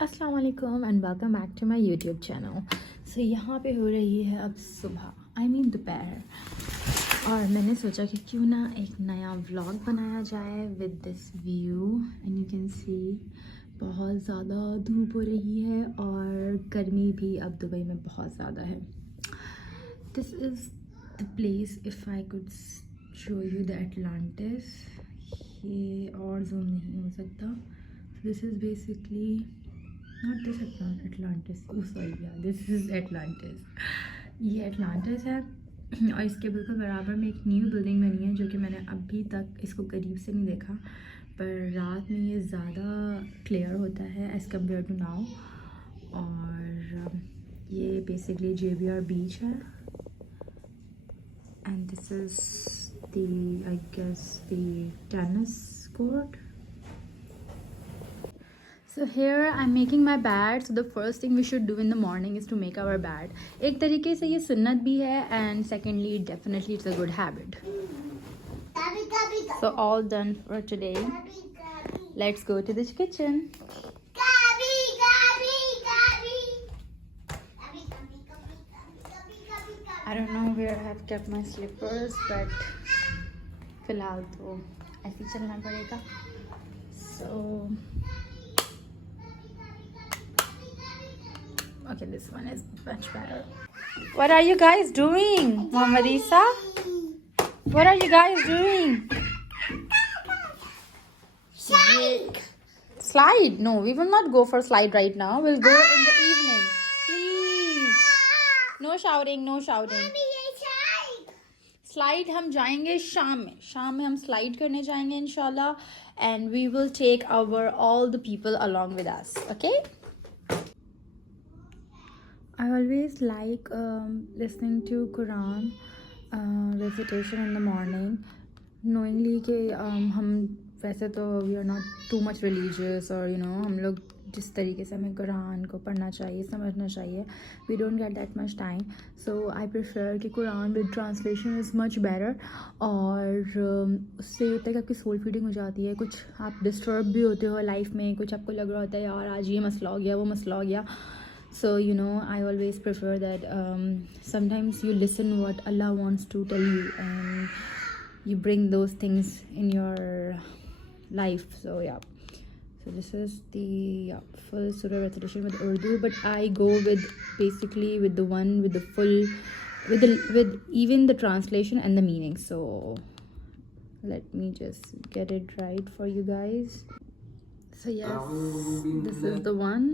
अस्सलाम वालेकुम and welcome back to my YouTube channel. So यहाँ पे हो रही है अब सुबह दोपहर और मैंने सोचा कि क्यों ना एक नया व्लॉग बनाया जाए with this view. And you can सी बहुत ज़्यादा धूप हो रही है और गर्मी भी अब दुबई में बहुत ज़्यादा है। This is the place, if I could show you the Atlantis. ये और जूम नहीं हो सकता। This is basically not this Atlantis, sorry यार, दिस इज़ एटलांटिस। ये एटलांटिस है और इसके बिल्कुल बराबर में एक न्यू बिल्डिंग बनी है जो कि मैंने अभी तक इसको करीब से नहीं देखा, पर रात में ये ज़्यादा क्लियर होता है एज़ कम्पेयर टू नाउ। और ये बेसिकली JBR बीच है and this is the I guess the tennis court. So here I'm making my bed. So the first thing we should do in the morning is to make our bed. एक तरीके से ये सुन्नत भी है and secondly definitely it's a good habit. So all done for today. Let's go to the kitchen. I don't know where I have kept my slippers but फिलहाल तो ऐसे ही चलना पड़ेगा. So okay, this one is much better. What are you guys doing, Muhammad Isa? What are you guys doing? Slide? No, we will not go for slide right now. We'll go in the evening. Please. No shouting, no shouting. Slide हम जाएंगे शाम में हम slide करने जाएंगे इंशाल्लाह. And we will take our all the people along with us. Okay. I always like listening to Quran recitation in the morning, knowingly कि हम वैसे तो we are not too much religious और हम लोग जिस तरीके से हमें कुरान को पढ़ना चाहिए, समझना चाहिए, we don't get that much time. So I prefer कि Quran with translation is much better. और उससे ये होता है कि आपकी सोल फीडिंग हो जाती है. कुछ आप डिस्टर्ब भी होते हो लाइफ में, कुछ आपको लग रहा होता है यार आज ये मसला हो गया, वो मसला हो गया. So I always prefer that sometimes you listen what Allah wants to tell you and you bring those things in your life. So yeah, so this is the full surah recitation with Urdu, but I go with basically with the one with the full with even the translation and the meaning. So let me just get it right for you guys. So yes, this is the one.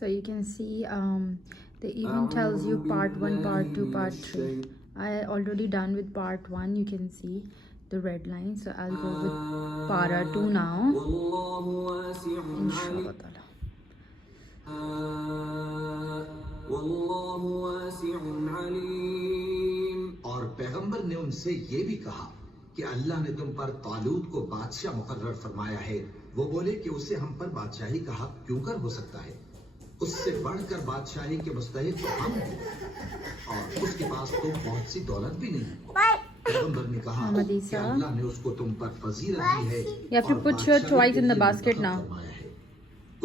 So you can see they even tells you part 1, part 2, part 3. I already done with part 1. You can see the red line. So I'll go with para 2 now. Inshallah ta'ala. और पैगंबर ने उनसे ये भी कहा कि अल्लाह ने तुम पर तालूत को बादशाह मुकर्रर फरमाया है. वो बोले कि उसे हम पर बादशाही का हक क्यों कर हो सकता है, उससे बढ़कर बादशाही के मुस्तहिक तो हम हैं और उसके पास तो बहुत सी दौलत भी नहीं. पैगंबर ने कहा कि अल्लाह ने उसको तुम पर फजीलत दी है. You have to put your toys in the basket now.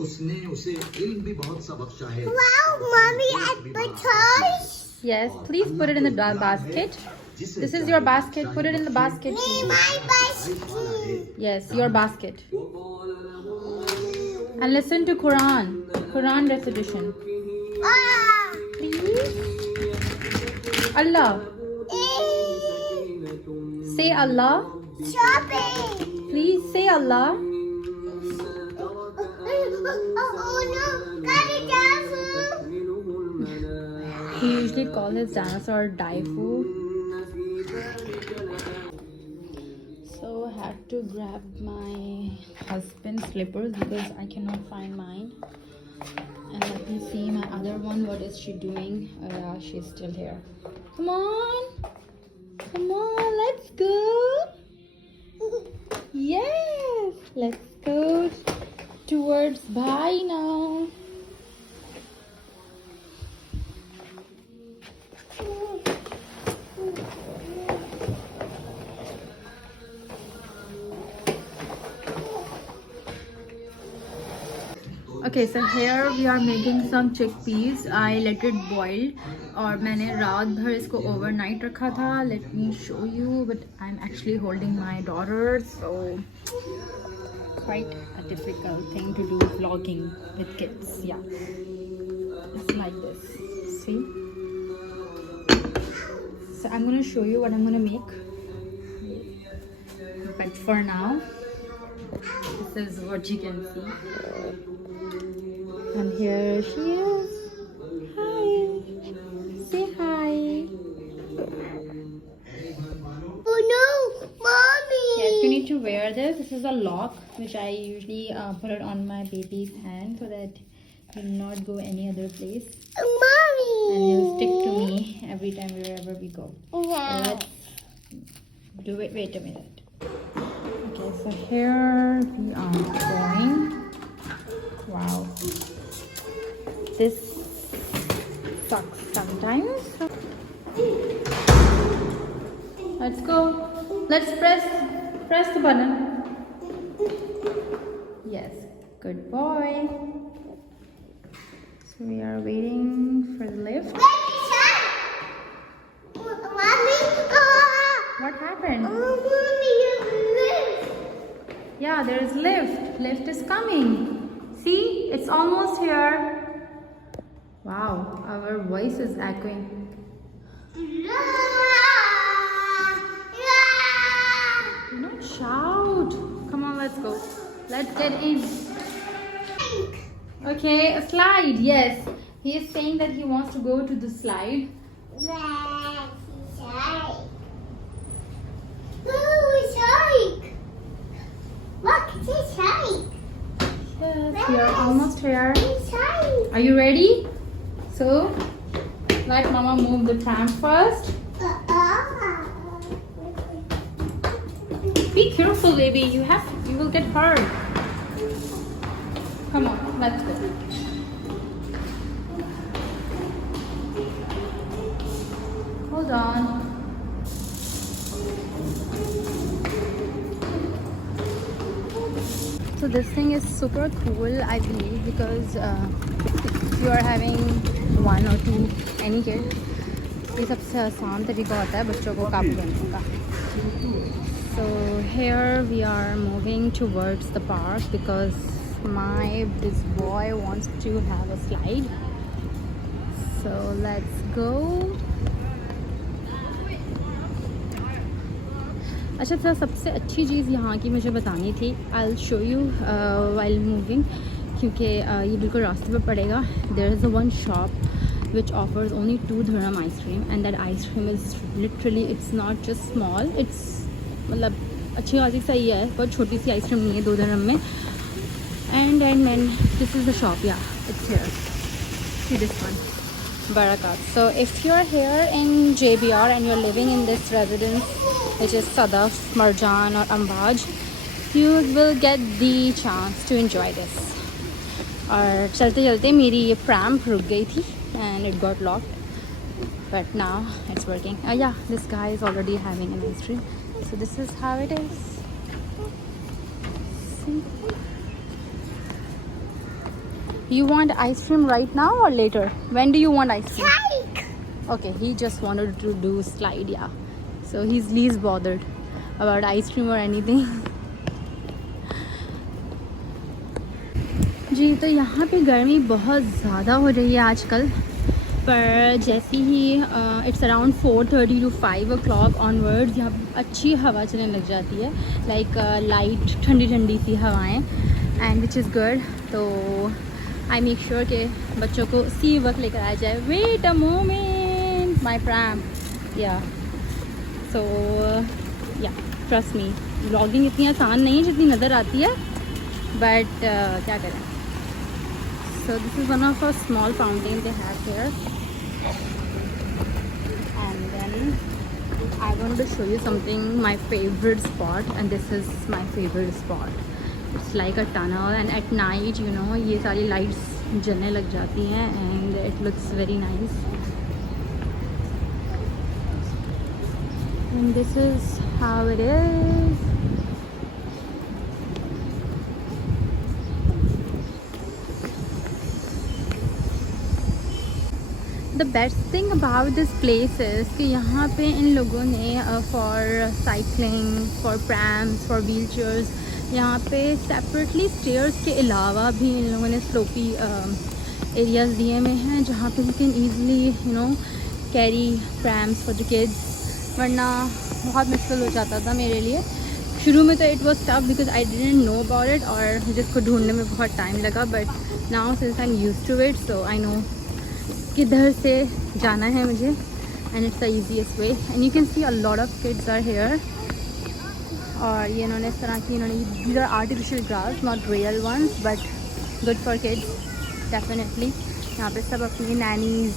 उसने उसे इल्म भी बहुत सा बख्शा है. Wow, mommy, I put toys. Yes, please put it in the basket. This is your basket. Put it in the basket. My basket. Yes, your basket. And listen to Quran recitation. Please. Allah. Say Allah. Shopping. Please say Allah. Oh no, got it, Dafu. He usually calls his dinosaur Daifu. So I had to grab my husband's slippers because I cannot find mine. And let me see my other one. What is she doing? Yeah, she's still here. Come on, let's go. Yes, let's go towards bye now. Okay, so here we are making some chickpeas. I let it boil और मैंने रात भर इसको overnight रखा था. Let me show you, but I'm actually holding my daughter, so quite a difficult thing to do vlogging with kids. Yeah, it's like this. See? So I'm gonna show you what I'm gonna make. But for now, this is what you can see. And here she is. Hi. Say hi. Oh no, mommy. Yes, you need to wear this. This is a lock which I usually put it on my baby's hand so that it will not go any other place. Mommy. And he'll stick to me every time wherever we go. Yeah. Let's do it. Wait a minute. Okay, so here we are going. Wow. This sucks sometimes. Let's go. Let's press the button. Yes, good boy. So we are waiting for the lift. Mommy. What happened? Mommy, you live. Yeah, there is lift. Lift is coming. See, it's almost here. Wow, our voice is echoing. Do not shout. Come on, let's go. Let's get in. Okay, a slide. Yes, he is saying that he wants to go to the slide. Yes, we are almost here. Are you ready? So, let Mama move the tram first. Be careful, baby. You will get hurt. Come on, let's go. Hold on. So this thing is super cool, I believe, because if you are having one or two any kid, ये सबसे आसान तरीका होता है बच्चों को काबू करने का. So here we are moving towards the park because this boy wants to have a slide. So let's go. अच्छा सर, सबसे अच्छी चीज़ यहाँ की मुझे बतानी थी. I'll show you while moving, क्योंकि ये बिल्कुल रास्ते पे पड़ेगा. There is one shop which offers only 2 dirham ice cream, and that ice cream is literally, it's not just small, it's मतलब अच्छी खासी सही है, बहुत छोटी सी आइसक्रीम नहीं है 2 dirham में. And this is the shop. Yeah, it's here. See this one. Barakat. So if you're here in JBR and you're living in this residence, which is Sadaf, Marjan or Ambaj, you will get the chance to enjoy this. और चलते चलते मेरी ये pram रुक गई थी and it got locked, but now it's working. Yeah, this guy is already having an ice cream. So this is how it is. See? You want ice cream right now or later? When do you want ice cream? Okay, he just wanted to do slide, yeah. So he's least bothered about ice cream or anything. जी, तो यहाँ पे गर्मी बहुत ज़्यादा हो रही है आजकल, पर जैसे ही it's around 4:30 to 5 o'clock onwards यहाँ अच्छी हवा चलने लग जाती है, लाइक लाइट ठंडी ठंडी सी हवाएं, एंड विच इज़ गुड. तो आई मेक श्योर कि बच्चों को सी वक्त लेकर आ जाए. Wait a moment, my pram. Yeah so या ट्रस्ट मी, व्लॉगिंग इतनी आसान नहीं है जितनी नज़र आती है, बट क्या करें. So this is one of a small fountain they have here, and then I wanted to show you something, my favorite spot, and this is my favorite spot. It's like a tunnel, and at night, you know, ये सारी lights जलने लग जाती हैं, and it looks very nice. And this is how it is. The best thing about this place is कि यहाँ पे इन लोगों ने for cycling, for prams, for wheelchairs, यहाँ पे सेपरेटली स्टेयर्स के अलावा भी इन लोगों ने स्लोपी एरियाज़ दिए हुए हैं जहाँ पे you can easily you know carry prams for the kids. वरना बहुत मुश्किल हो जाता था मेरे लिए शुरू में, तो it was tough because I didn't know about it और मुझे इसको ढूंढने में बहुत टाइम लगा। But now since I am used to it so I know किधर से जाना है मुझे, and it's the easiest way. And you can see a lot of kids are here. और ये इन्होंने इस तरह की these are artificial grass, not real ones but good for kids definitely. यहाँ पे सब अपनी नैनीज़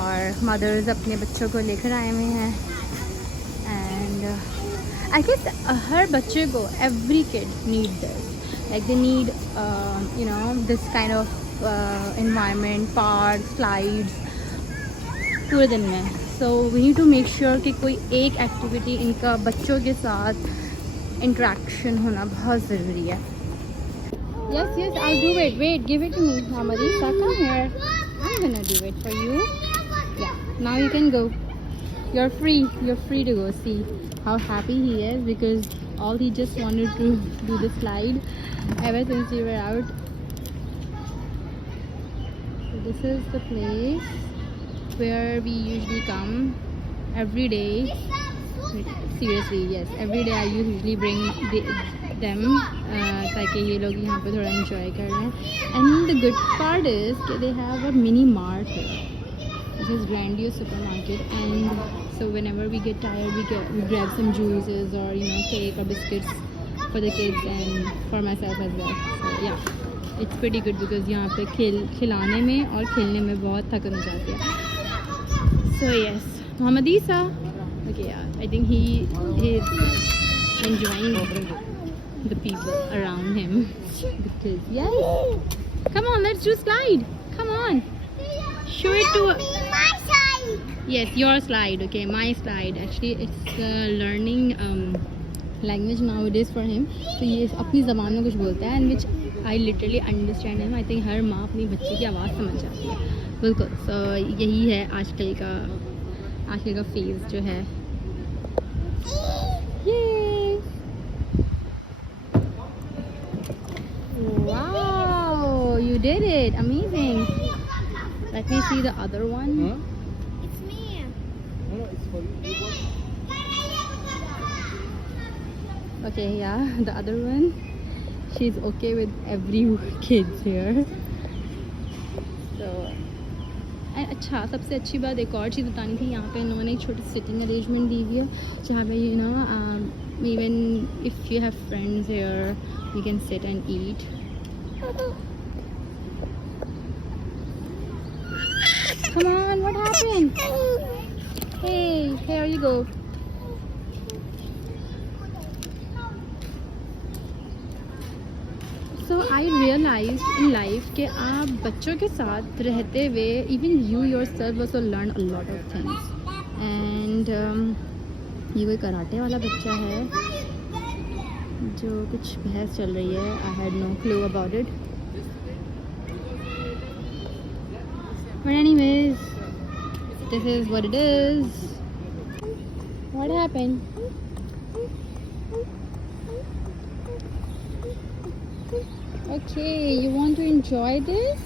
और मदर्स अपने बच्चों को लेकर आए हुए हैं। एंड आई गेस हर बच्चे को, every kid need this, like they need you know this kind of environment, park, slides पूरे दिन में। So we need to make sure कि कोई एक एक्टिविटी इनका बच्चों के साथ इंटरेक्शन होना बहुत ज़रूरी है। Yes, yes, I'll do it. Wait, give it to me, Amarisa. Come here. I'm gonna do it for you. Yeah, now you can go. You're free. You're free to go. See how happy he is because all he just wanted to do the slide ever since we were out. This is the place where we usually come every day. Seriously, yes, every day I usually bring them ताकि ये लोग यहाँ पे थोड़ा enjoy कर रहे हैं। And the good part is that they have a mini mart here, which is Grandiose supermarket. And so whenever we get tired, we grab some juices or you know cake or biscuits for the kids and for myself as well. So yeah. It's pretty good because यहाँ पे खिलाने में और खेलने में बहुत थकन हो जाती है। So yes, Mohammed Isa, okay यार, I think he is enjoying the people around him because yes, come on let's do slide, come on, show it to My side. yes, your slide, okay, my slide, actually it's learning language nowadays for him, तो ये अपनी ज़बान में कुछ बोलता है and which I literally understand him. I think हर माँ अपनी बच्चे की आवाज़ समझ जाती है, बिल्कुल। so यही है आजकल का फेज़ जो है। ये wow, you did it, amazing. Let me see the other one. It's me. Okay, yeah, the other one. She's okay with every kids here. So, अच्छा, सबसे अच्छी बात एक और चीज़ बतानी थी, यहाँ पे इन्होंने एक छोटी सिटिंग अरेंजमेंट दी हुई है जहाँ पे you know even if you have friends here you can sit and eat. Come on, what happened? Hey, here you go. So I realized in life कि आप बच्चों के साथ रहते हुए even you yourself also learn a lot of things. And ये कोई karate वाला बच्चा है जो कुछ बहस चल रही है। I had no clue about it. But anyways, this is what it is. What happened? Okay, you want to enjoy this?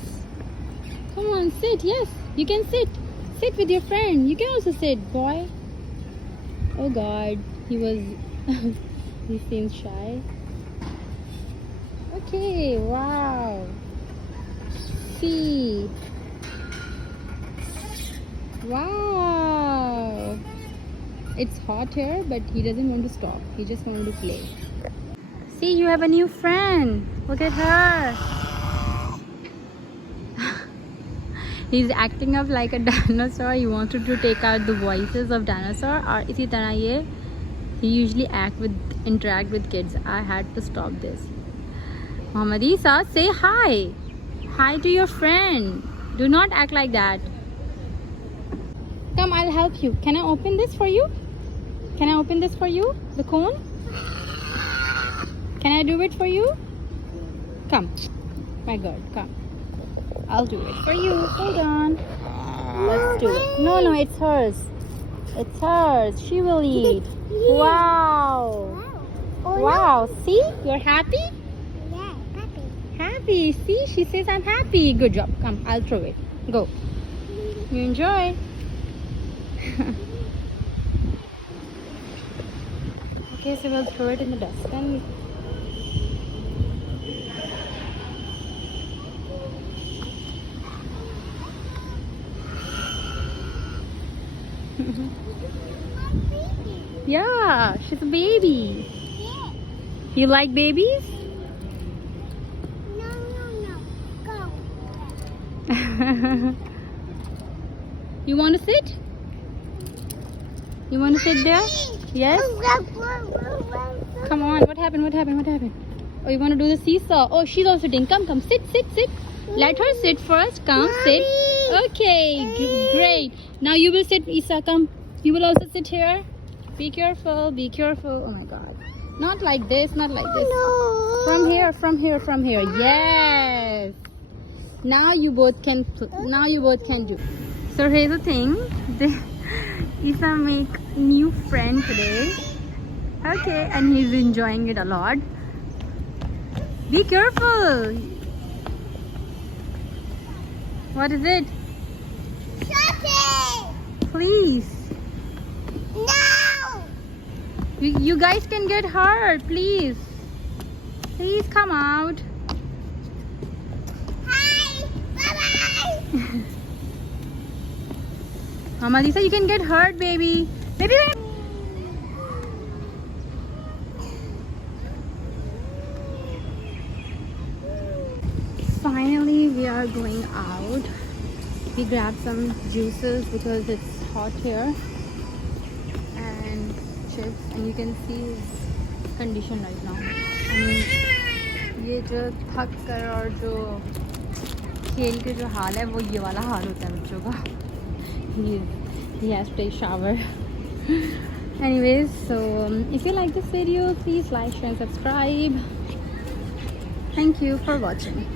Come on, sit. Yes, you can sit. Sit with your friend. You can also sit, boy. Oh God, he seems shy. Okay, wow. See. Wow. It's hot here, but he doesn't want to stop. He just wanted to play. See, you have a new friend. Look at her. He's acting up like a dinosaur. He wanted to take out the voices of dinosaur. और इसी तरह ये he usually interact with kids. I had to stop this. Mohammad Isa, say hi. Hi to your friend. Do not act like that. Come, I'll help you. Can I open this for you? Can I open this for you? The cone? Can I do it for you? Come. My God, come. I'll do it for you. Hold on. Let's do it. No, no, it's hers. It's hers. She will eat. Wow. Wow. See? You're happy? Yeah, puppy. Happy. See? She says I'm happy. Good job. Come, I'll throw it. Go. You enjoy. Okay, so we'll throw it in the dustbin. Yeah, she's a baby. Yeah. You like babies? No, Go. You want to sit? You want to sit there? Yes? Come on. What happened? What happened? What happened? Oh, you want to do the seesaw? Oh, she's also sitting. Come, come. Sit, sit, sit. Let her sit first. Come, sit. Okay, great. Now you will sit, Isa. Come. You will also sit here. Be careful. Be careful. Oh my God. Not like this. Not like this. No. From here. From here. From here. Yes. Now you both can. Now you both can do. So here's the thing. Isa make new friend today. Okay, and he's enjoying it a lot. Be careful. What is it? Stop Please. it. No. You guys can get hurt. Please. Please come out. Hi. Bye-bye. Mama Lisa, you can get hurt, baby. Baby. Finally, we are going out. We grabbed some juices because it's hot here, and chips, and you can see his condition right now. I mean, ये जो थक कर और जो खेल के जो हाल है वो ये वाला हाल होता है बच्चों का. He has to take shower. Anyways, so if you like this video, please like, share and subscribe. Thank you for watching.